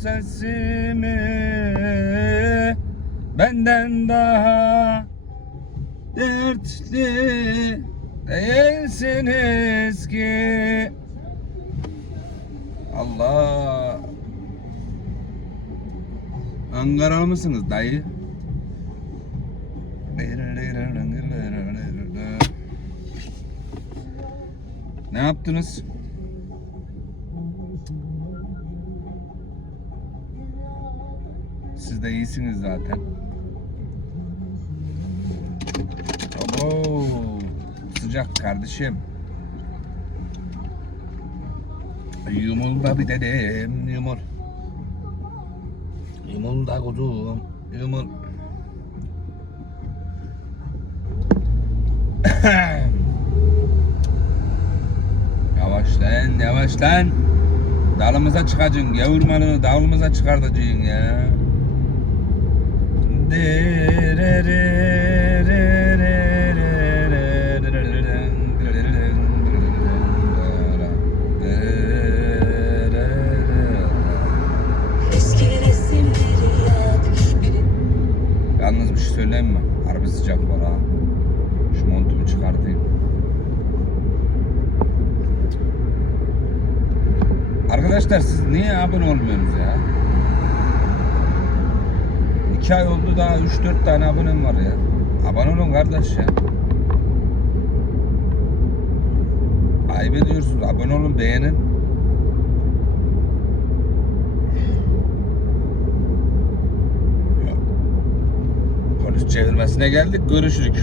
sesimi Benden daha dertli değilsiniz ki Allah Ankaralı mısınız dayı? Ne yaptınız? Siz de iyisiniz zaten. Abo, sıcak kardeşim. Yumul da bir dedem, yumul. Yumul da kuzum, yumul. yavaş lan. Dalımıza çıkacaksın, gavurmanı dalımıza çıkartacaksın ya. Söyleyeyim mi? Harbi sıcak var ha. Şu montumu çıkartayım. Arkadaşlar siz niye abone olmuyorsunuz ya? 2 ay oldu daha 3-4 tane abonem var ya. Abone olun kardeş ya. Ayıp ediyorsunuz. Abone olun, beğenin. Çevirmesine geldik. Görüşürük.